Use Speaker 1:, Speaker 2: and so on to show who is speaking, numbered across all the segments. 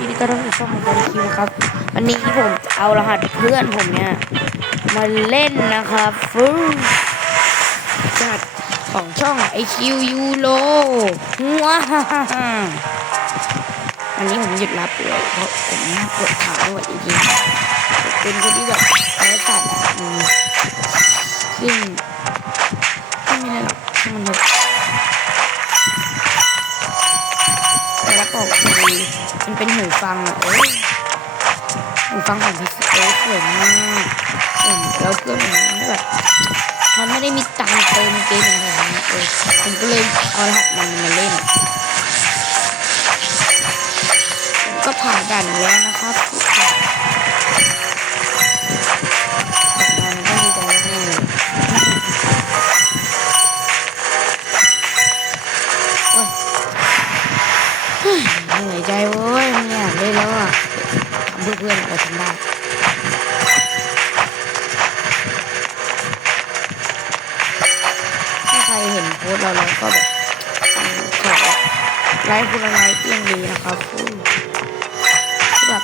Speaker 1: ยินดีต้อนรับสู่ช่องของบริคิวครับ วันนี้ผมเอารหัสเพื่อนผมเนี่ยมาเล่นนะครับฟูรหัสของช่อง IQ Euro ว้าฮ่าฮ่าอันนี้ผมหยุดรับเลยเพราะผมปวดขาปวดจริงๆเป็นคนที่แบบไร้สัตว์อะอืมซึ่งไม่มีอะไรหรอกมันเถอะแต่ล ปอกคือมันเป็นหูฟังอะเอ้ยหูฟังของพี่เอ้สวยมากเออแล้วเพื่อนผมแบบมันไม่ได้มีตังค์เติมเกมอะไรอย่างเงี้ยเออผมก็เลยเอารหัสมันมาเล่นก็ผ่านด่านนี้แล้วนะครับ ใจเว้ยไม่ยเล่นแล้วอะเพื่อเพื่อนเราทำได้ถ้าใครเห็นโพสเราแล้วก็แบบขอไลค์คุณไลค์เอียงดีนะครับคือแบบ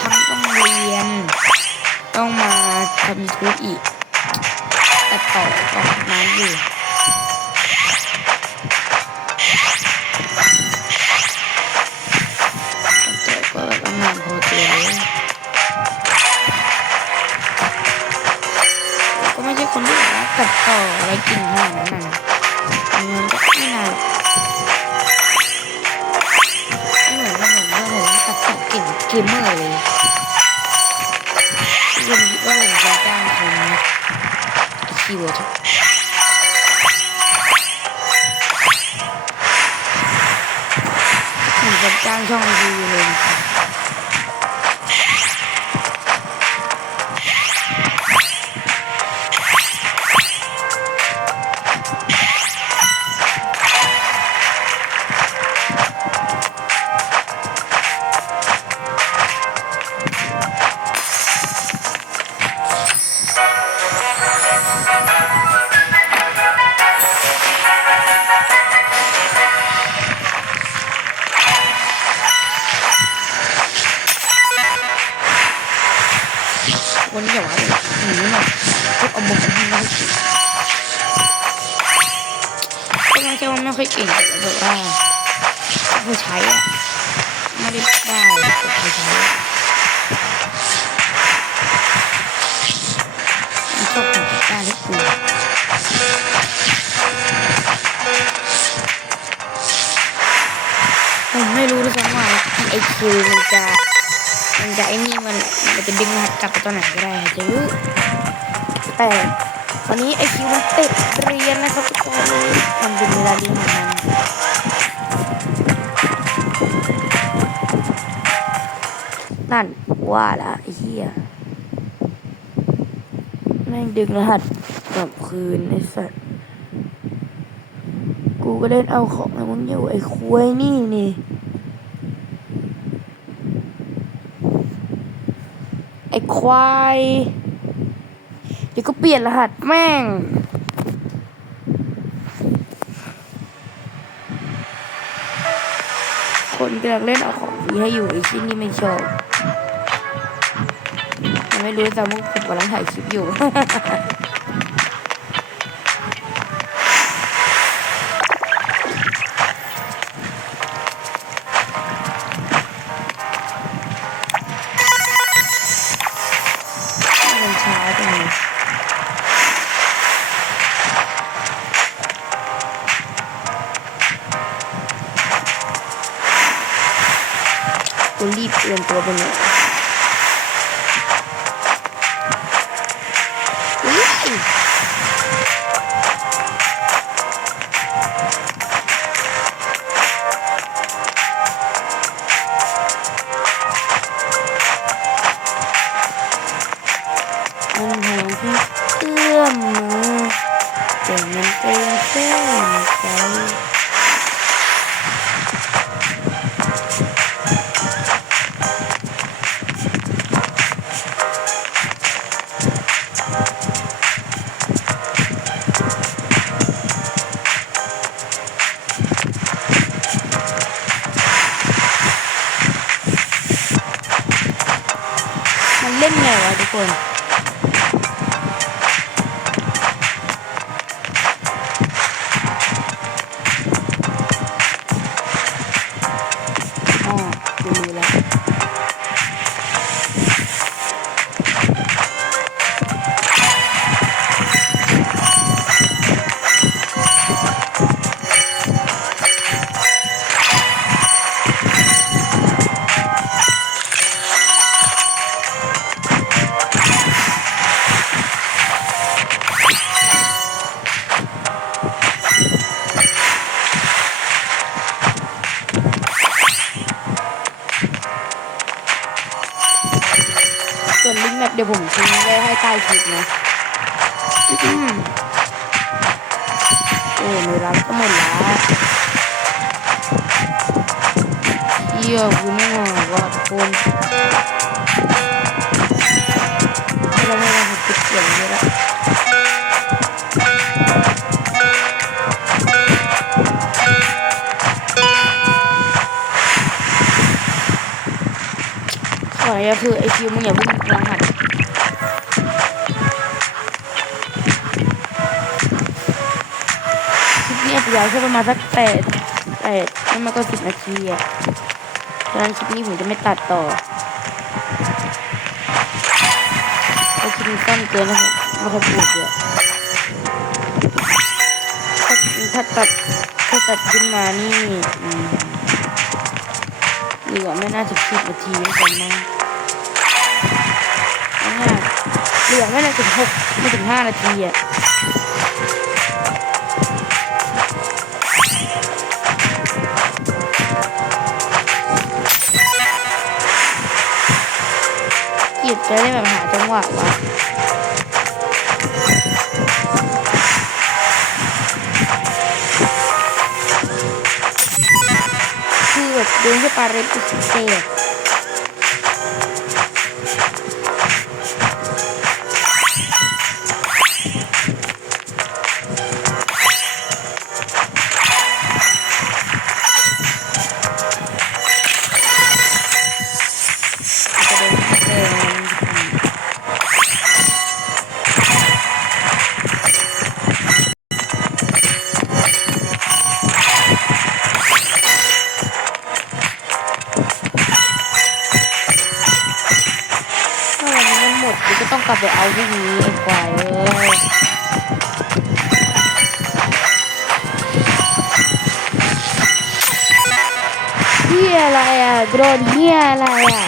Speaker 1: ทั้งต้องเรียน ต้องมาทำยูทูบอีกแต่ต่อก็นั้นอยู่ คนที่แบบว่าตัดต่ออะไรก่งขนาดนั้นนะมันก็ไม่นานหรอกไม่เหมือนว่าผมว่าผมตัดต่อเก่งเกมเมอร์เลยที่ผมคิดว่าผมจะจ้างคนคีย์เวิร์ดผมจะจ้างช่องดีเลยนะ ก็ไม่ว่าไม่ค่อยเก่งแต่ว่าผู้ใช้อะไม่ได้ได้แต่ผู้ใช้มันชอบทำได้ให้กูผมไม่รู้ด้วยซ้ำว่าไอคิวมันจะมันจะไอ้นี่มันมันจะดึงรหัสกลับไปตอนไหนก็ได้ค่ะจะรู้แต่ ตอนนี้ไอคิวมันติดเรียนนะครับทุกคนมันเป็นเวลาเรียนของมันนั่นว่าละไอ้เหี้ยแม่งดึงรหัสกลับคืนไอ้สัสกูก็เล่นเอาของมึงอยู่ไอ้คุยนี่นี่ไอ้ควาย ดี๋ยวก็เปลี่ยนรหัสแม่ง คนกำลังเล่นเอาของดีให้อยู่ไอ้ชิ้นนี้ไม่ชอบยังไม่รู้จะมุกผมกำลังถ่ายคลิปอยู่ กูรีบ โอ้เวลาก็หมดแล้วเยี่ยมกูไม่งอว่าคนเราไม่ได้ปิดเสียงเยอะแล้วขออย่าคือไอคิวมึงอย่าเพิ่งรหัสคลิปนี้ อาจจะยาวแค่ประมาณสักแปดแปดไม่มากก็สิบนาทีอะฉะนั้นคลิปนี้ผมจะไม่ตัดต่อเพราะคลิปนี้สั้นเกินนะครับไม่ค่อยพูดเยอะถ้าถ้าตัดถ้าตัดขึ้นมานี่เหลือไม่น่าถึงสิบนาทีเหมือนกันนะเนี่ยเหลือไม่น่าถึงหกไม่ถึงห้านาทีอะ จะได้แบบหาจังหวะวะคือแบบเดินขึ้นไปเร็วสุดเตะ อะไระโดนเฮียอะไรอะ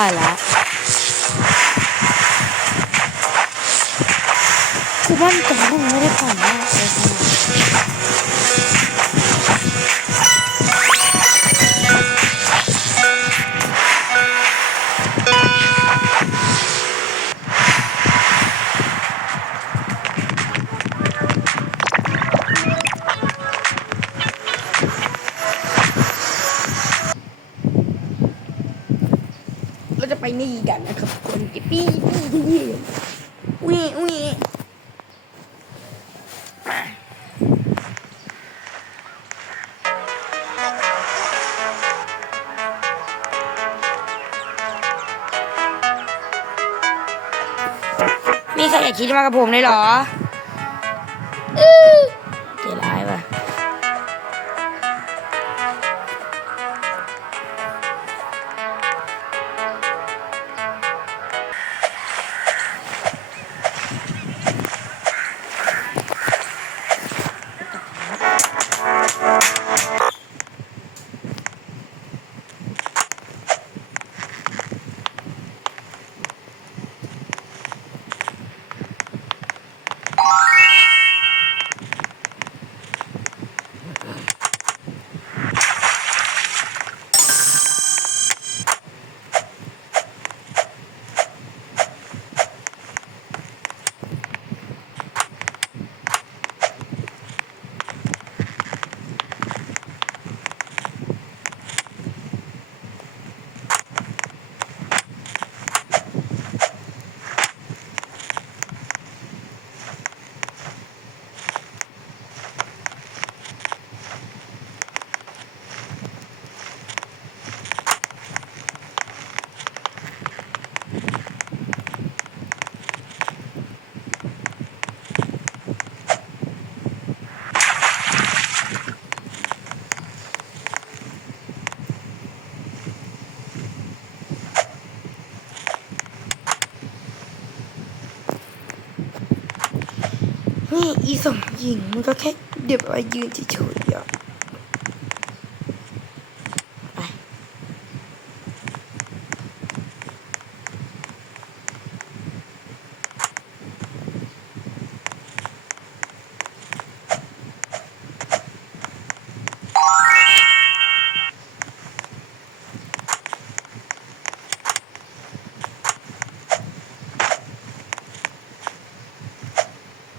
Speaker 1: คื ใครอยากคิดมากับผมเลยเหรอ นี่อีสองหญิงมันก็แค่เดี๋ยวไปยืนเฉยๆอะ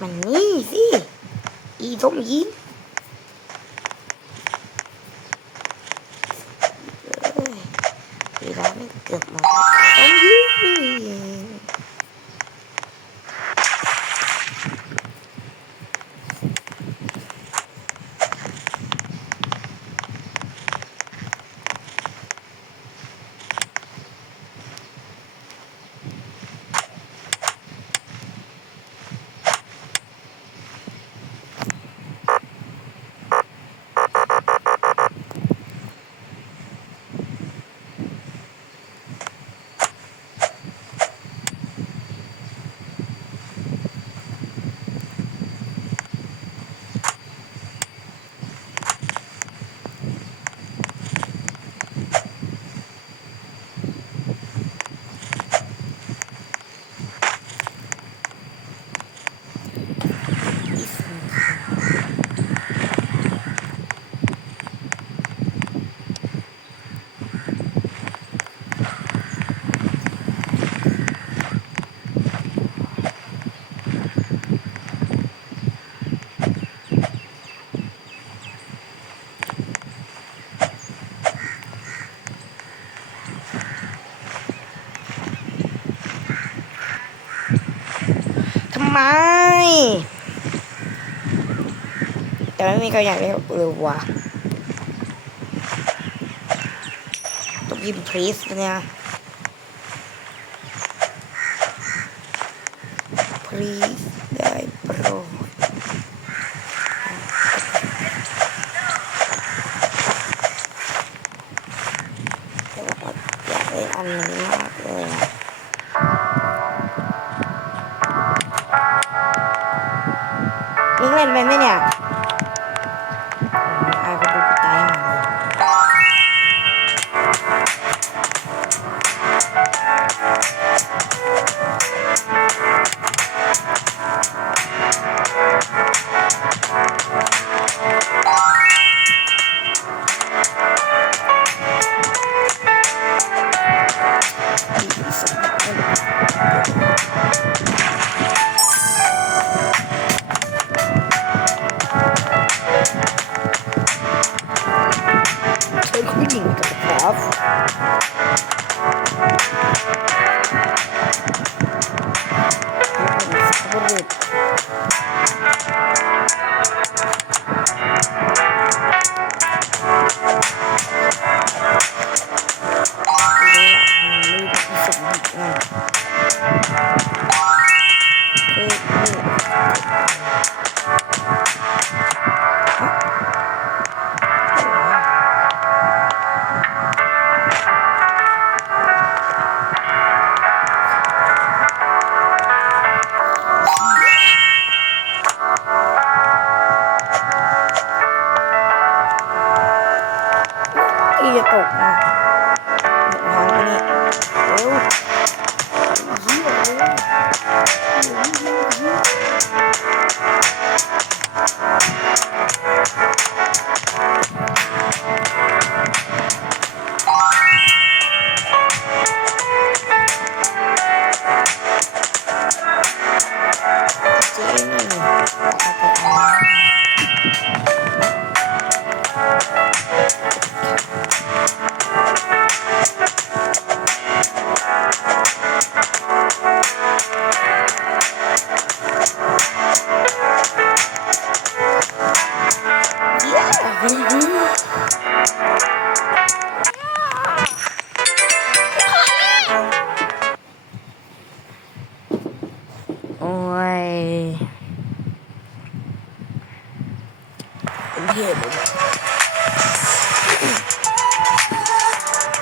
Speaker 1: มันนี่สิอีสมยิ้ม มีก็อยากเล่เออวะต้องยิมพรีสเนี่ยพรีส เทพลย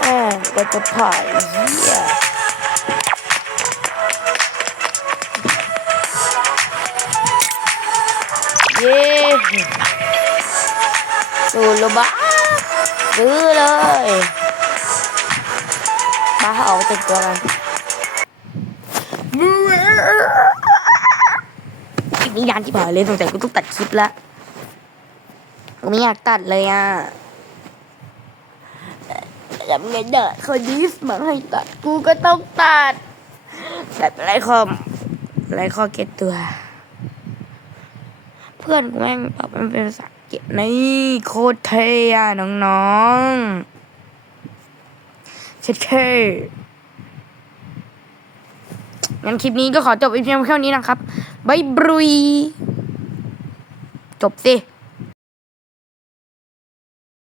Speaker 1: แอบก็จะผ่านเหี้ยเย้สูโลบะซื้อเลยมาเอาติดตัวกันอีกนิยานที่ผ่านเลยสงสัยกูต้องตัดคลิปละ กูไม่อยากตัดเลยอะทำไงเด้อคนนี้มาให้ตัดกูก็ต้องตัดแบบไรคอมไรข้อเก็ตตัว เพื่อนกูแม่งตอบมันเป็นภาษาอังกฤษนี่โคตรเท่อะน้องๆเท่ๆงั้นคลิปนี้ก็ขอจบเพียงเท่านี้นะครับบายบายจบสิ